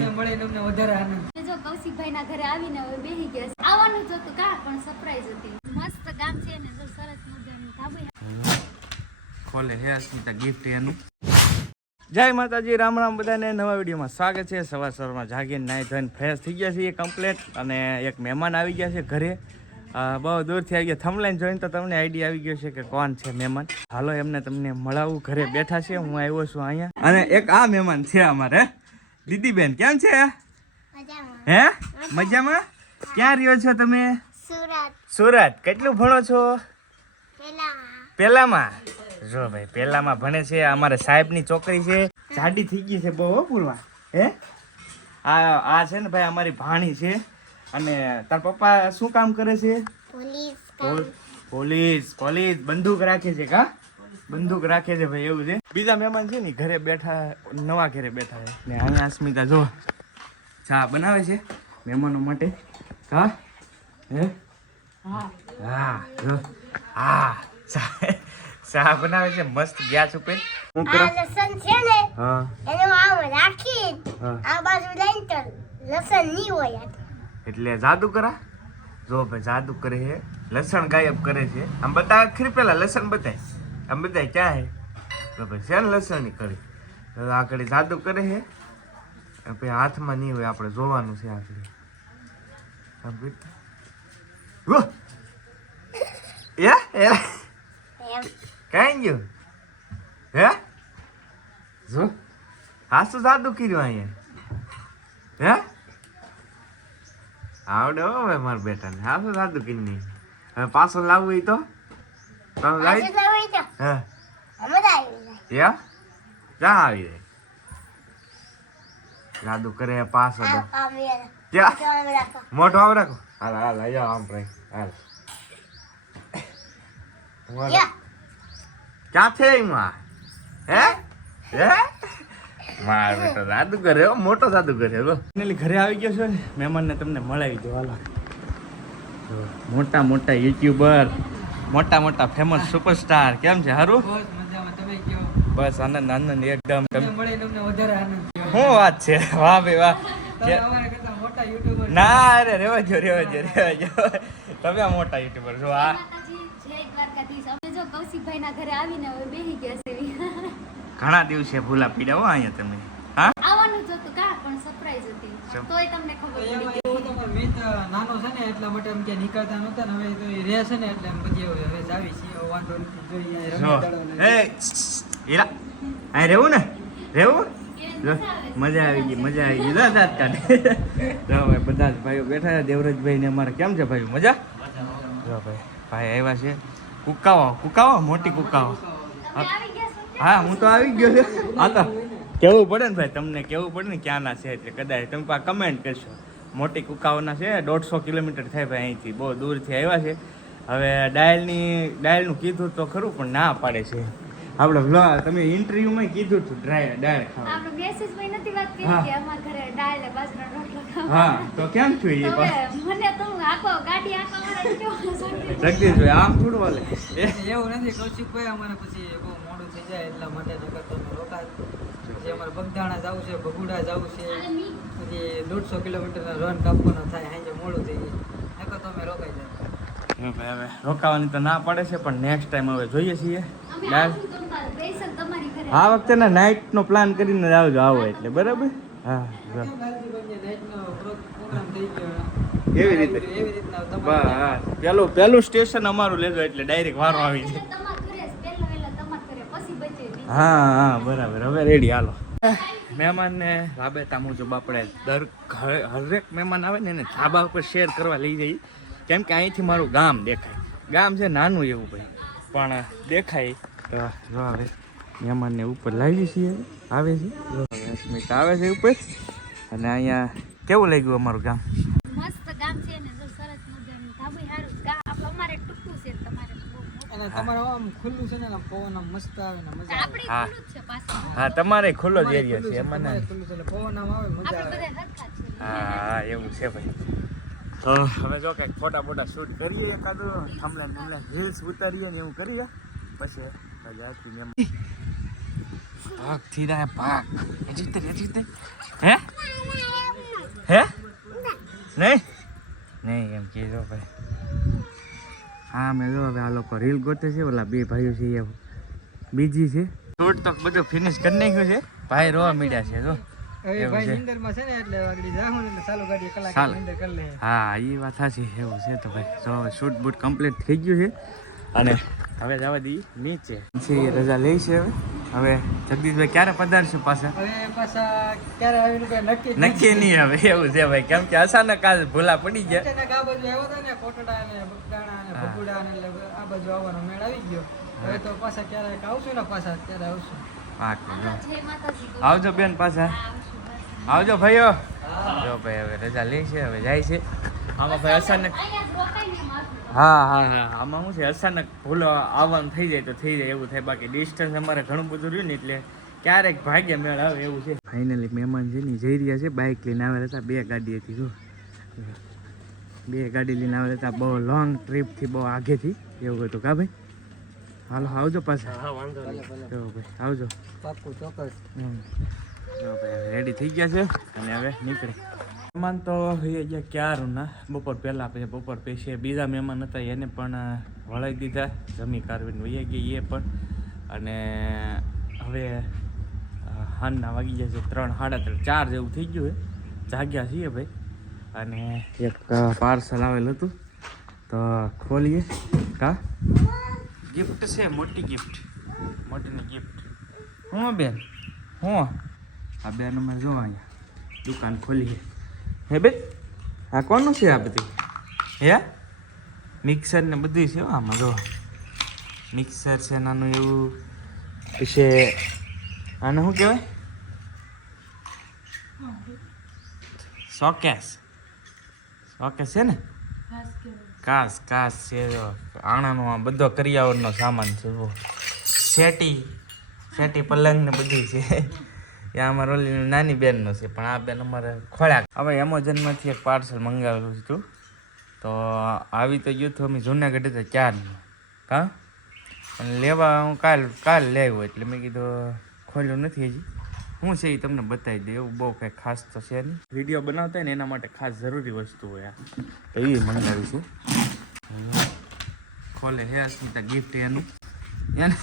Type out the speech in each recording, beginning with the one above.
મળે તમને વધારે આનંદ. જો કૌશિકભાઈના ઘરે આવીને હવે બેહી ગયા. આવવાનું જ હતું કા પણ સરપ્રાઈઝ હતી. મસ્ત ગામ છે ને જો સરસ મજાનું ધાબુ ખોલે હે અસ્મિતા ગિફ્ટ એનું. જય માતાજી, રામ રામ બધાને. નવા વિડીયોમાં સ્વાગત છે. સવારમાં જાગીને નાઈ ધોઈને ફ્રેશ થઈ ગયા છીએ કમ્પ્લેટ, અને એક મહેમાન આવી ગયા છે ઘરે. બહુ દૂરથી આવી ગયા. થંબલાઈન જોઈને તો તમને આઈડિયા આવી ગયો છે કે કોણ છે મહેમાન. હાલો એમને તમને મળાવું. ઘરે બેઠા છે, હું આવ્યો છું અહીંયા. અને એક આ મહેમાન છે અમારે દીદીબેન. કેમ છે? હે મજામાં? ક્યાં રહ્યો છો તમે? સુરત. કેટલું ભણો છો? પેલામાં. જો ભાઈ પેલામાં ભણે છે. અમારે સાહેબની છોકરી છે, જાડી થઈ ગઈ છે બહુ પૂરવા. હે આ છે ને ભાઈ અમારી ભાણી છે. અને તાર પપ્પા શું કામ કરે છે? પોલીસ. બંદૂક રાખે છે કા? બંદૂક રાખે છે ભાઈ, એવું છે. બીજા મહેમાન છે ને ઘરે બેઠા, નવા ઘરે બેઠા છે ને. અહીંયા અસ્મિતા જો ચા બનાવે છે મહેમાનો માટે. હા હે હા જો હા ચા બનાવે છે મસ્ત ગેસ ઉપર. હું કરો લસણ છે ને હા એનો આમ રાખી આ બાજુ લઈને તો લસણ નહીં હોય. એટલે જાદુ કરા. જો ભાઈ જાદુ કરે છે, લસણ ગાયબ કરે છે. આમ બતાવે ખરી, પેલા લસણ બતાય. આમ બતાય ક્યાં હે? તો ભાઈ છે ને લસણ ની કરી આગળ જાદુ કરે છે. પછી હાથમાં નહીં હોય, આપણે જોવાનું છે આગળ. કઈ ગયું હે? જો હા શું જાદુ કર્યું અહીંયા? હે આવડે હો ભાઈ મારા બેટાને. હા શું જાદુ કરી. હવે પાછો લાવવું હોય તો હા યા ક્યાં આવી જાય? જાદુ કરે પાછો ક્યાં મોટો આમ રાખો. હાલ હાલ જાઓ આમ ભાઈ હાલ. ક્યાં છે એમાં? હે માર બેટો જાદુ કરે, મોટો જાદુ કરે. ઘરે આવી ગયો છે ને, મહેમાનને તમને મળાવી દો. હાલો મોટા મોટા યુટ્યુબર, મોટા મોટા ફેમસ સુપરસ્ટાર. કેમ છે? હારું? બસ મજામાં. તમે કયો? બસ આનંદ આનંદ એકદમ. મળે તમને વધારે આનંદ. શું વાત છે? વાહ ભાઈ વાહ. તમે અમારા કરતા મોટા યુટ્યુબર. ના અરે રેવા જો. તમે મોટા યુટ્યુબર છો. આ માતાજી જય દ્વારકાધીશ. અમે જો કૌશિકભાઈના ઘરે આવીને હવે બેહી ગયા છે. ઘણા દિવસે ભૂલા પીડા હો અહીંયા તમે. હા આવવાનું જ હતું કા પણ સરપ્રાઈઝ હતી. તોય તમને ખબર એમાં પડી. એવું તો મિત નાનો છે ને એટલા માટે એમ કે નીકળતા નહોતા ને, હવે તો એ રહે છે ને એટલે એમ પછી હવે જાવી છીએ. વાંધો નથી. જોઈએ જો એ હીરા અહીં રહેવું ને રહેવું. જો મજા આવી ગઈ. દાંત કાઢે. જો ભાઈ બધા જ ભાઈઓ બેઠા છે. દેવરાજભાઈ ને અમારે કેમ છે ભાઈ? મજા. જો ભાઈ આવ્યા છે. કુકાવો મોટી કુકાવો. તમે આવી ગયા છો? હા હું તો આવી ગયો છે. હા તો કેવું પડે ને ભાઈ, તમને કેવું પડે ને ક્યાંના છે. એટલે કદાચ તમે પા કમેન્ટ કરશો. મોટી કુકાઓના છે. 150 કિલોમીટર થાય ભાઈ અહીંથી. બહુ દૂરથી આવ્યા છે. હવે ડાયલનું કીધું તો ખરું પણ ના પાડે છે. આપણે તમે ઇન્ટરવ્યુમાં કીધું હતું ડાયલ ખાવા. આપણે મેસેજમાં નથી વાત કરી કે અમારા ઘરે ડાળ બાજરાનો રોટલો ખાવા. હા તો કેમ થયું એ હવે પાછું? મને તો આખો ગાડી આખો વાળા કેવો જગદીશભાઈ આમ થોડું વાલે. એવું નથી. કૌશિકભાઈ અમારે પછી બહુ મોડું થઈ જાય એટલા માટે નકર તો અમે રોકાય. પછી અમારે બગદાણા જવું છે, ભગુડા જવું છે. પછી 150 કિલોમીટરનો રન કાપવાનો થાય. સાંજે મોડું થઈ જાય નકર તો અમે રોકાઈ જાય. હવે રોકાવાની તો ના પડે છે, પણ નેક્સ્ટ ટાઈમ હવે જોઈએ છીએ. અમે આવું સ્પેશિયલ તમારી ઘરે. આ વખતે ને નાઇટ નો પ્લાન કરીને જ આવજો. આવો એટલે બરાબર. હા જો પ્રોગ્રામ થઈ ગયો એવી રીતે. એવી રીતના તમારે બસ પેલું સ્ટેશન અમારું લેજો એટલે ડાયરેક્ટ વારો આવી જાય. તમારા ઘરે પહેલા વહેલા તમારા ઘરે પછી બચે. હા બરાબર. હવે રેડી હાલો. મહેમાનને રાબેતા મુજબ આપણે હરેક મહેમાન આવે ને એને ધાબા ઉપર શેર કરવા લઈ જઈએ. કેમ કે અહીંથી મારું ગામ દેખાય. ગામ છે નાનું એવું ભાઈ, પણ દેખાય. તો જો હવે મહેમાનને ઉપર લાવી છીએ. આવે છે સ્મિતા આવે છે ઉપર. અને અહીંયા કેવું લાગ્યું અમારું ગામ? મસ્ત ગામ છે ને જો સરસ મજાનું ધાબુ સારું ગામ. અમારે ટૂંકું છે, તમારે બહુ મોટું. અને તમારે આમ ખુલ્લું છે ને આમ પવન આમ મસ્ત આવે ને મજા આવે. આપણી હા. ખુલ્લું જ છે પાછું. હા તમારે ખુલ્લો જ તમારે એરિયા ખુલ્લું છે એમાં તમારે ના. ખુલ્લું છે એટલે પવન આમ આવે મજા આપણે આવે. બધા હરખા છે. હા એવું છે ભાઈ. તો હવે જો કંઈક ફોટા શૂટ કરીએ, એકાદું થંબનેલ રીલ્સ ઉતારીએ ને એવું કરીએ. પછી મજા આવતી. ભાગ થી રહ્યા ભાગ હજી હે હે નહીં નહીં એમ કીધો ભાઈ હા મેં જો હવે આ લોકો રીલ ગોતે છે ઓલા બે ભાઈઓ છે એ બીજી છે શૂટ તો બધું ફિનિશ કરી નાખ્યું છે ભાઈ રોવા મીડ્યા છે જો હવે ભાઈ નિંદરમાં છે ને એટલે આગળ જાહું એટલે ચાલુ ગાડી કલાક ચાલો. નિંદર કરી લે. હા એ વાત સાચી એવું છે તો ભાઈ જો શૂટ બૂટ કમ્પ્લીટ થઈ ગયું છે અને હવે જવા દઈએ નીચે પછી રજા લઈ છે હવે જગદીશભાઈ ક્યારે પધારશે પાછા હવે પાછા ક્યારે આવીને કોઈ નક્કી જ નક્કી નહીં હવે એવું છે ભાઈ કેમ કે અચાનક આજ ભૂલા પડી ગયા અચાનક આ બાજુ આવ્યો હતો ને કોટડા ને બગદાણા ને ભગુડા ને એટલે આ બાજુ આવવાનો મેળ આવી ગયો. હવે તો પાછા ક્યારેક આવશું ને પાછા ત્યારે આવશું. પાકું જો. જય માતાજી બોલો. આવજો બેન પાછા આવશું બસ. આવજો ભાઈઓ જો ભાઈ હવે રજા લે છે હવે જાય છે આમાં ભાઈ અચાનક અહીંયા જ રોકાઈને માથું. હા આમાં શું છે અચાનક ભૂલો આવવાનું થઈ જાય તો થઈ જાય એવું થાય બાકી ડિસ્ટન્સ અમારે ઘણું બધું રહ્યું ને એટલે ક્યારેક ભાગ્ય મેળ આવે એવું છે ફાઇનલી મહેમાન છે ને જઈ રહ્યા છે બાઇક લઈને આવેલા હતા 2 ગાડી હતી જો 2 ગાડી લઈને આવેલા હતા બહુ લોંગ ટ્રીપથી બહુ આગેથી એવું હતું કા ભાઈ હાલો આવજો પાછા જો ભાઈ આવજો પાક્કું ચોક્કસ. જો ભાઈ રેડી થઈ ગયા છે અને હવે નીકળે મહેમાન તો એ ગયા ક્યારું ના બપોર પહેલાં પછી બપોર પછી બીજા મહેમાન હતા એને પણ વળાવી દીધા જમી કારવીને વહી ગઈ એ પણ અને હવે હાનના વાગી ગયા છે 3 સાડા 3 4 જેવું થઈ ગયું છે જાગ્યા છીએ ભાઈ અને એક પાર્સલ આવેલું હતું તો ખોલીએ કા ગિફ્ટ છે મોટી મોટીની ગિફ્ટ હું બેન હું આ બેન અમે જો અહીંયા દુકાન ખોલીએ હે બેન આ કોનું છે આ બધી હે મિક્સર ને બધું છે આમાં જો મિક્સર છે નાનું એવું પછી આને શું કહેવાય શોકેસ છે ને કાસ છે આણાનો આ બધો કરિયાવરનો સામાન છે જો સેટી પલંગ ને બધું છે એ અમારા ઓલી નાની બેનનો છે પણ આ બેન અમારે ખોળ્યા હવે એમેઝોનમાંથી એક પાર્સલ મંગાવેલું હતું તો આવી તો ગયું હતું અમે જુનાગઢ હતા ક્યારનું હા અને લેવા હું કાલ લેવું એટલે મેં કીધું ખોલ્યું નથી હજી શું છે એ તમને બતાવી દે એવું બહુ કંઈ ખાસ તો છે નહીં વિડીયો બનાવતા હોય ને એના માટે ખાસ જરૂરી વસ્તુ હોય આ એવી મંગાવી છે ખોલે હે અસ્મિતા ગિફ્ટ એનું એને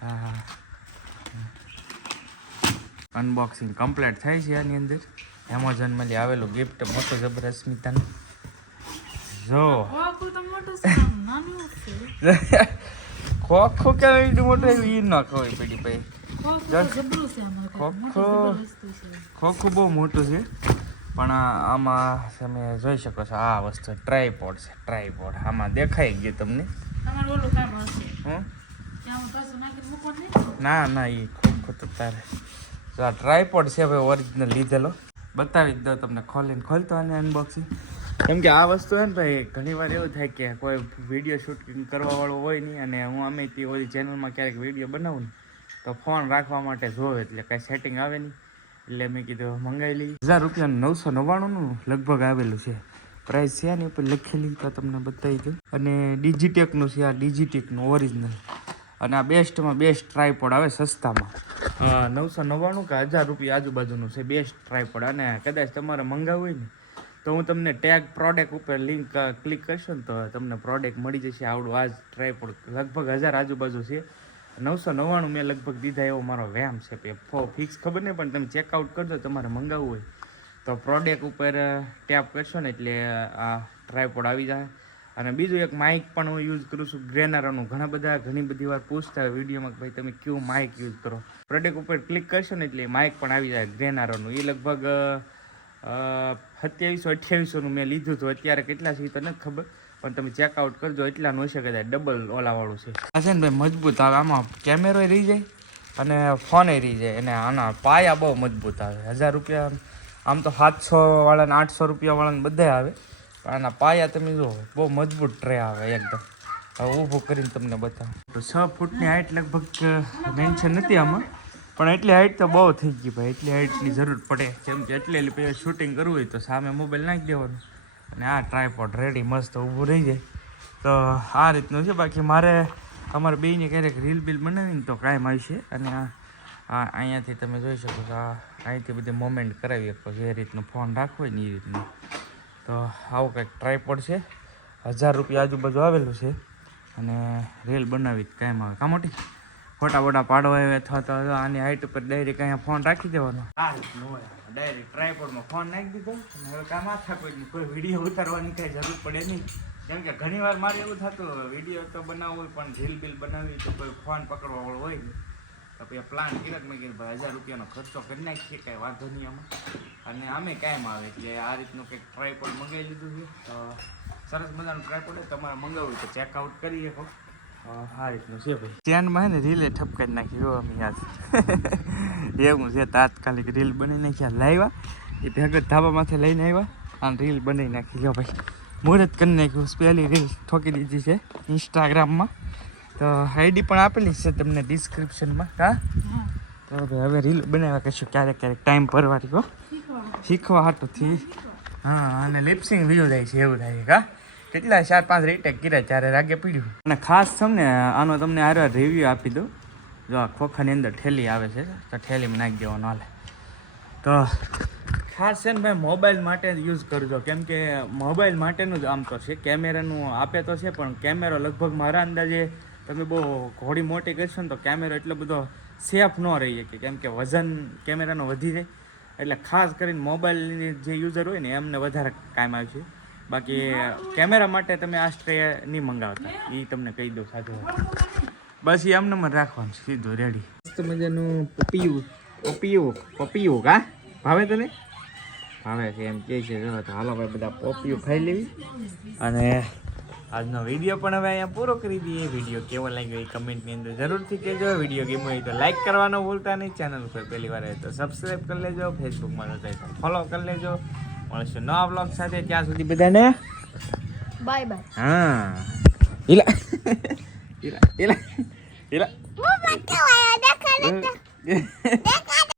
હા અનબોક્સિંગ કમ્પ્લીટ થાય છે આની અંદર એમેઝોનમાંથી આવેલું ગિફ્ટ મોટું જબર અસ્મિતાનું જો ખોખું કેવું એટલું મોટું એવું એ ન ખવાય પડી ભાઈ ખોખું બહુ મોટું છે પણ આમાં તમે જોઈ શકો છો આ વસ્તુ ટ્રાયપોડ છે ટ્રાયપોડ આમાં દેખાઈ ગયું તમને ના એ ખોખું તો તારે તો આ ટ્રાયપોડ છે ભાઈ ઓરિજિનલ લીધેલો બતાવી જ દો તમને ખોલતો અને અનબોક્સિંગ કેમ કે આ વસ્તુ છે ને ભાઈ ઘણી વાર એવું થાય કે કોઈ વિડીયો શૂટિંગ કરવાવાળું હોય નહીં અને હું અમે તે ઓલી ચેનલમાં ક્યારેક વિડીયો બનાવું ને તો ફોન રાખવા માટે જોવે એટલે કાંઈ સેટિંગ આવે નહીં એટલે મેં કીધું મંગાવી લઈ 1000 રૂપિયાનું 999નું લગભગ આવેલું છે પ્રાઇસ છે ને ઉપર લખેલી તો તમને બતાવી દઉં અને ડિજિટેકનું છે આ ડિજિટેકનું ઓરિજિનલ અને આ બેસ્ટમાં બેસ્ટ ટ્રાયપોડ આવે સસ્તામાં 999 કે 1000 રૂપિયા આજુબાજુનું છે બેસ્ટ ટ્રાયપોડ અને કદાચ તમારે મંગાવવું હોય ને તો હું તમને ટેગ પ્રોડક્ટ ઉપર લિંક ક્લિક કરશો ને તો તમને પ્રોડક્ટ મળી જશે આવડું આ જ ટ્રાયપોડ લગભગ 1000 આજુબાજુ છે 999 મેં લગભગ દીધા એવો મારો વ્યામ છે ફિક્સ ખબર નહીં પણ તમે ચેકઆઉટ કરજો તમારે મંગાવવું હોય તો પ્રોડક્ટ ઉપર ટેપ કરશો ને એટલે આ ટ્રાયપોડ આવી જાય અને બીજું એક માઇક પણ હું યુઝ કરું છું ગ્રેનારાનું ઘણી બધી વાર પૂછતા હોય વિડીયોમાં કે ભાઈ તમે કયું માઇક યુઝ કરો પ્રોડક્ટ ઉપર ક્લિક કરશો ને એટલે માઇક પણ આવી જાય ગ્રેનારાનું એ લગભગ 2700-2800નું મેં લીધું હતું અત્યારે કેટલા છે તો નથી ખબર પણ તમે ચેકઆઉટ કરજો એટલાનું હશે કદાચ ડબલ ઓલાવાળું છે આ છે ને ભાઈ મજબૂત આવે આમાં કેમેરો રહી જાય અને ફોને રહી જાય અને આના પાયા બહુ મજબૂત આવે 1000 રૂપિયા આમ તો 700 વાળાને 800 રૂપિયા વાળાને બધા આવે પણ આના પાયા તમે જુઓ બહુ મજબૂત ટ્રે આવે એકદમ હવે ઊભું કરીને તમને બતાવું તો 6 ફૂટની હાઇટ લગભગ મેન્શન નથી આમાં પણ એટલી હાઇટ તો બહુ થઈ ગઈ ભાઈ એટલી હાઇટની જરૂર પડે કેમ કે એટલી પછી શૂટિંગ કરવું હોય તો સામે મોબાઈલ નાખી દેવાનું અને આ ટ્રાયપોડ રેડી મસ્ત ઊભું રહી જાય તો આ રીતનું છે બાકી મારે અમારે બેયને ક્યારેક રીલ બિલ બનાવીને તો કાયમ આવશે અને આ હા અહીંયાથી તમે જોઈ શકો છો અહીંથી બધી મોમેન્ટ કરાવી શકો જે રીતનું ફોન રાખવો હોય ને એ રીતનું. તો આવું કંઈક ટ્રાયપોડ છે, 1000 રૂપિયા આજુબાજુ આવેલું છે. અને રીલ બનાવી કાંઈ આવે કાં મોટી ફોટા બોટા પાડવા આવે અથવા તો આની હાઈટ ઉપર ડાયરેક્ટ અહીંયા ફોન રાખી દેવાનો. આ રીતનું હોય ડાયરેક્ટ ટ્રાયપોડમાં ફોન નાખી દીધો અને હવે કામ માથા કોઈ વિડીયો ઉતારવાની કાંઈ જરૂર પડે નહીં. કેમ કે ઘણી વાર મારે એવું થતું વિડીયો તો બનાવવો હોય પણ રીલ બિલ બનાવી તો કોઈ ફોન પકડવાવાળો હોય ને તો પછી પ્લાન કર્યો મેં કીધું ભાઈ 1000 રૂપિયાનો ખર્ચો કરી નાખીએ કાંઈ વાંધો નહીં આમાં. અને આમે કાયમ આવે એટલે આ રીતનું કંઈક ટ્રાયપોડ મંગાવી લીધું છે. તો સરસ મજાનું ટ્રાયપોડ તમારે મંગાવવું તો ચેકઆઉટ કરી શકો. આ રીતનું છે ભાઈ. સ્ટેન્ડમાં હે ને રીલે ઠપકાઈ નાખી જો અમે યાદ એવું છે. તાત્કાલિક રીલ બનાવી નાખ્યા લાવ્યા એ ભેગત ધાબામાંથી લઈને આવ્યા અને રીલ બનાવી નાખી જો ભાઈ. મુહૂર્ત કરી નાખ્યું. પહેલી રીલ ઠોકી દીધી છે ઇન્સ્ટાગ્રામમાં. તો આઈડી પણ આપેલી છે તમને ડિસ્ક્રિપ્શનમાં. હા તો ભાઈ હવે રીલ બનાવ્યા કશું ક્યારેક ક્યારેક ટાઈમ પરવારી હો શીખવા હાટુથી. હા અને લિપસિંગ વ્યૂ થાય છે એવું થાય કા કેટલા 4-5 રીટેક કર્યા ત્યારે રાગે પીડ્યું. અને ખાસ તમને આનો તમને આરો રિવ્યૂ આપી દઉં. જો આ ખોખાની અંદર ઠેલી આવે છે તો ઠેલીમાં નાખી દેવાનો હાલે. તો ખાસ છે ને ભાઈ મોબાઈલ માટે જ યુઝ કરજો કેમ કે મોબાઈલ માટેનું જ આમ તો છે. કેમેરાનું આપે તો છે પણ કેમેરો લગભગ મારા અંદાજે તમે બહુ ઘોડી મોટી કરશો ને તો કેમેરો એટલો બધો સેફ ન રહી શકે કેમ કે વજન કેમેરાનો વધી જાય. એટલે ખાસ કરીને મોબાઈલની જે યુઝર હોય ને એમને વધારે કામ આવશે. બાકી કેમેરા માટે તમે આ સ્ટ્રે નહીં મંગાવતા એ તમને કહી દઉં સાચું. બસ એ આમને મને રાખવાનું સીધું રેડી. મસ્ત મજાનું પપીયું કા ભાવે તને ભાવે છે એમ કહે છે. તો હાલો ભાઈ બધા પોપિયું ખાઈ લેવી. અને આજનો વિડીયો પણ હવે અહીંયા પૂરો કરી દઈએ. વિડીયો કેવો લાગ્યો એ કમેન્ટની અંદર જરૂરથી કહેજો. વિડીયો ગમ્યો હોય તો લાઈક કરવાનો ભૂલતા નહીં. ચેનલ ઉપર પહેલી વાર આવે તો સબસ્ક્રાઈબ કરી લેજો. ફેસબુકમાં તો ફોલો કરી લેજો. મળશું નવા બ્લોગ સાથે. ત્યાં સુધી બધાને બાય બાય. હા ઈલા ઈલા ઈલા ઈલા હું બતાવાયો દેખાડે